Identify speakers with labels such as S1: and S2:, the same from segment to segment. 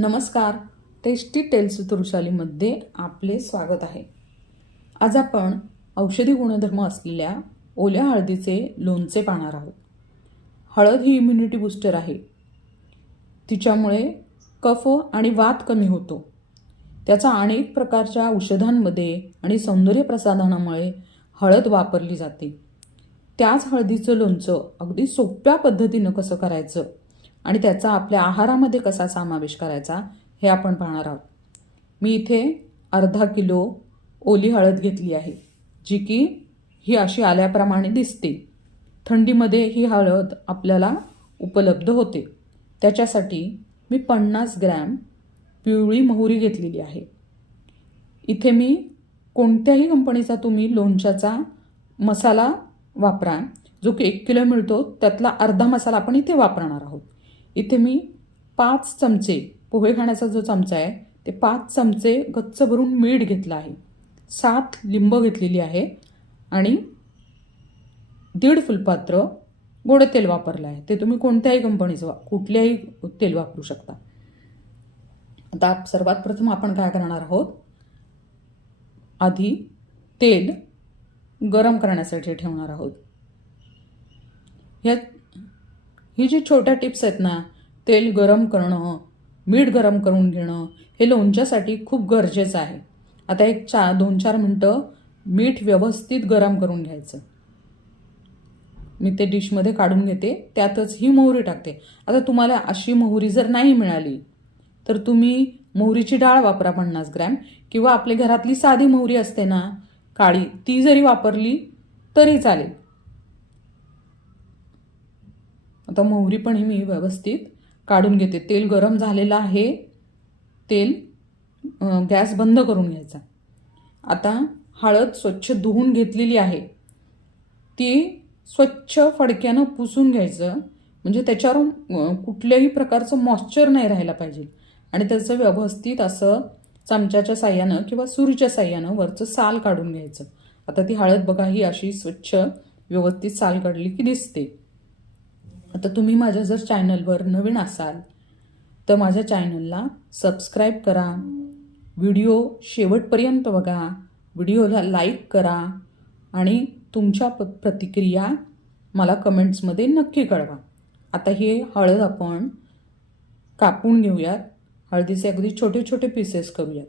S1: नमस्कार. Tasty tails तुरुशालीमध्ये आपले स्वागत आहे. आज आपण औषधी गुणधर्म असलेल्या ओल्या हळदीचे लोणचे पाहणार आहोत. हळद ही इम्युनिटी बूस्टर आहे. तिच्यामुळे कफ आणि वात कमी होतो. त्याचा अनेक प्रकारच्या औषधांमध्ये आणि सौंदर्य प्रसाधनामुळे हळद वापरली जाते. त्याच हळदीचं लोणचं अगदी सोप्या पद्धतीनं कसं करायचं? आणि त्याचा आपल्या आहारामध्ये कसा समावेश करायचा हे आपण पाहणार आहोत. मी इथे अर्धा किलो ओली हळद घेतली आहे जी की ही अशी आल्याप्रमाणे दिसते. थंडीमध्ये ही हळद आपल्याला उपलब्ध होते. त्याच्यासाठी मी पन्नास ग्रॅम पिवळी मोहरी घेतलेली आहे. इथे मी कोणत्याही कंपनीचा तुम्ही लोणच्याचा मसाला वापरा जो की एक किलो मिळतो त्यातला अर्धा मसाला आपण इथे वापरणार आहोत. इथे मी पाच चमचे पोहे खाण्याचा जो चमचा आहे ते पाच चमचे गच्च भरून मीठ घेतलं आहे. सात लिंब घेतलेली आहे आणि दीड फुलपात्र गोड तेल वापरलं आहे. ते तुम्ही कोणत्याही कंपनीचं वा कुठल्याही तेल वापरू शकता. आता सर्वात प्रथम आपण काय करणार आहोत? आधी तेल गरम करण्यासाठी ठेवणार आहोत. ह्या ही जी छोट्या टिप्स आहेत ना तेल गरम करणं मीठ गरम करून घेणं हे लोणच्यासाठी खूप गरजेचं आहे. आता एक चा दोन चार मिनटं मीठ व्यवस्थित गरम करून घ्यायचं. मी ते डिशमध्ये काढून घेते त्यातच ही मोहरी टाकते. आता तुम्हाला अशी मोहरी जर नाही मिळाली तर तुम्ही मोहरीची डाळ वापरा पन्नास ग्रॅम किंवा आपल्या घरातली साधी मोहरी असते ना काळी ती जरी वापरली तरी चालेल. आता मोहरी पण ही मी व्यवस्थित काढून घेते. तेल गरम झालेलं आहे. तेल गॅस बंद करून घ्यायचा. आता हळद स्वच्छ धुवून घेतलेली आहे. ती स्वच्छ फडक्यानं पुसून घ्यायचं. म्हणजे त्याच्यावर कुठल्याही प्रकारचं मॉइश्चर नाही राहायला पाहिजे. आणि त्याचं व्यवस्थित असं चमच्याच्या साह्यानं किंवा सुरीच्या साह्यानं वरचं साल काढून घ्यायचं. आता ती हळद बघा ही अशी स्वच्छ व्यवस्थित साल काढली की दिसते. आता तुम्ही माझ्या जर चॅनलवर नवीन असाल तर माझ्या चॅनलला सबस्क्राईब करा व्हिडिओ शेवटपर्यंत बघा व्हिडिओला लाईक करा आणि तुमच्या प प्रतिक्रिया मला कमेंट्समध्ये नक्की कळवा. आता हे हळद आपण कापून घेऊयात. हळदीचे अगदी छोटे छोटे पीसेस करूयात.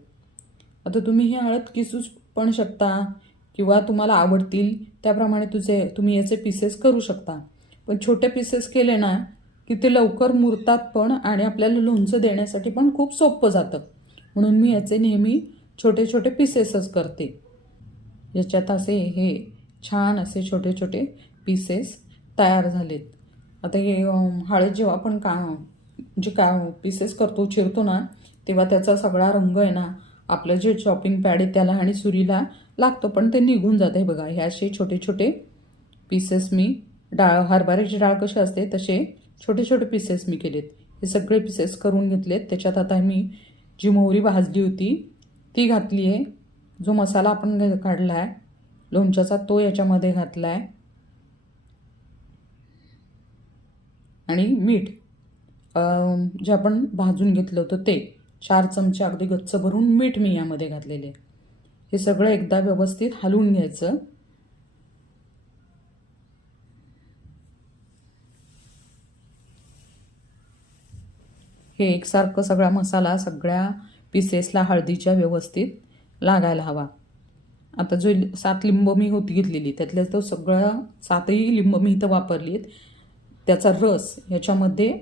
S1: आता तुम्ही ही हळद किसू पण शकता किंवा तुम्हाला आवडतील त्याप्रमाणे तुझे तुम्ही याचे पीसेस करू शकता. पण छोटे पीसेस केले ना की ते लवकर मुरतात पण आणि आपल्याला लोणचं देण्यासाठी पण खूप सोपं जातं. म्हणून मी याचे नेहमी छोटे छोटे पीसेसच करते. याच्यात असे हे छान असे छोटे छोटे पीसेस तयार झालेत. आता हे हळद जेव्हा आपण का जे का पीसेस करतो चिरतो ना तेव्हा त्याचा सगळा रंग आहे ना आपलं जे चॉपिंग पॅड आहे त्याला आणि सुरीला लागतो पण ते निघून जाते. बघा हे असे छोटे छोटे पीसेस मी डाळ हरभऱ्याची डाळ कशी असते तसे छोटे छोटे पीसेस मी केलेत. हे सगळे पीसेस करून घेतलेत. त्याच्यात आता मी जी मोहरी भाजली होती ती घातली आहे. जो मसाला आपण काढला आहे लोणच्याचा तो याच्यामध्ये घातला आहे आणि मीठ. जे आपण भाजून घेतलं होतं ते चार चमचे अगदी गच्च भरून मीठ मी यामध्ये घातलेले. आहे. हे सगळं एकदा व्यवस्थित हलवून घ्यायचं. हे एकसारखं सगळा मसाला सगळ्या पीसेसला हळदीच्या व्यवस्थित लागायला हवा. आता जो सात लिंब मी होती घेतलेली त्यातल्या तो सगळा सातही लिंब मी इथं वापरली आहेत त्याचा रस याच्यामध्ये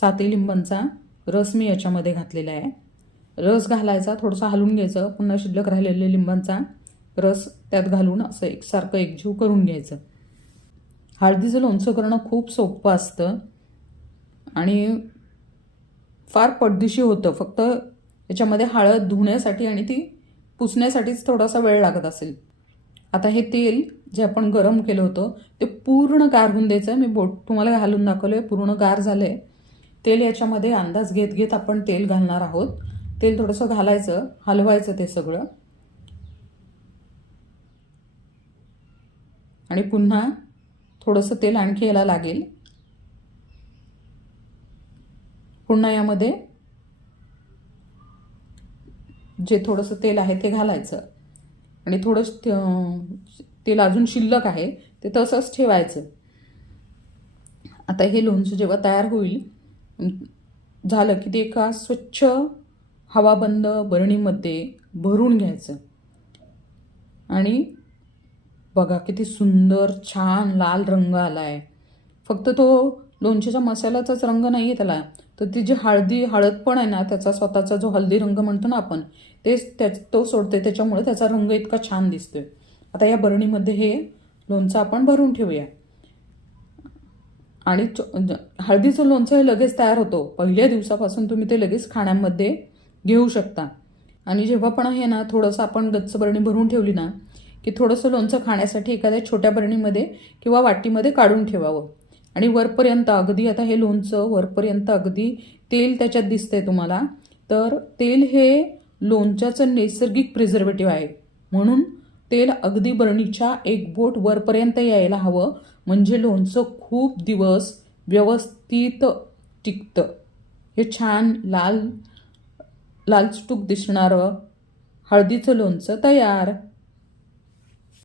S1: सातही लिंबांचा रस मी याच्यामध्ये घातलेला आहे. रस घालायचा थोडंसं हलवून घ्यायचं पुन्हा शिल्लक राहिलेल्या लिंबांचा रस त्यात घालून असं एकसारखं एकजीव करून घ्यायचं. हळदीचं लोणचं करणं खूप सोपं असतं. आणि फार पडदिशी होतं. फक्त याच्यामध्ये हळद धुण्यासाठी आणि ती पुसण्यासाठीच थोडासा वेळ लागत असेल. आता हे तेल जे आपण गरम केलं होतं ते पूर्ण गार होऊन द्यायचं. मी बोट तुम्हाला घालून दाखवलं आहे पूर्ण गार झालं आहे तेल याच्यामध्ये अंदाज घेत घेत आपण तेल घालणार आहोत. तेल थोडंसं घालायचं हलवायचं ते सगळं. आणि पुन्हा थोडंसं तेल आणखी याला लागेल. पुन्हा यामध्ये जे थोडंसं तेल आहे ते घालायचं. आणि थोडंसं तेल अजून शिल्लक आहे ते तसंच ठेवायचं. आता हे लोणचं जेव्हा तयार होईल झालं की ते एका स्वच्छ हवाबंद बरणीमध्ये भरून घ्यायचं. आणि बघा किती सुंदर छान लाल रंग आला आहे फक्त तो लोणच्याच्या मसाल्याचाच रंग नाही आहे त्याला. तर ती जी हळदी हळद पण आहे ना त्याचा स्वतःचा जो हळदी रंग म्हणतो ना आपण तेच त्या तो सोडते त्याच्यामुळे त्याचा रंग इतका छान दिसतोय. आता या बरणीमध्ये हे लोणचं आपण भरून ठेवूया. आणि चो- हळदीचं लोणचं हे लगेच तयार होतो. पहिल्या दिवसापासून तुम्ही ते लगेच खाण्यामध्ये घेऊ शकता. आणि जेव्हा पण हे ना थोडंसं आपण गच्च बरणी भरून ठेवली ना की थोडंसं लोणचं खाण्यासाठी एखाद्या छोट्या बरणीमध्ये किंवा वाटीमध्ये काढून ठेवावं. आणि वरपर्यंत अगदी आता हे लोणचं वरपर्यंत अगदी तेल त्याच्यात दिसतंय तुम्हाला. तर तेल हे लोणच्याचं नैसर्गिक प्रिझर्वेटिव्ह आहे. म्हणून तेल अगदी बरणीच्या एक बोट वरपर्यंत यायला हवं. म्हणजे लोणचं खूप दिवस व्यवस्थित टिकतं. हे छान लाल लालचटूक दिसणारं हळदीचं लोणचं तयार.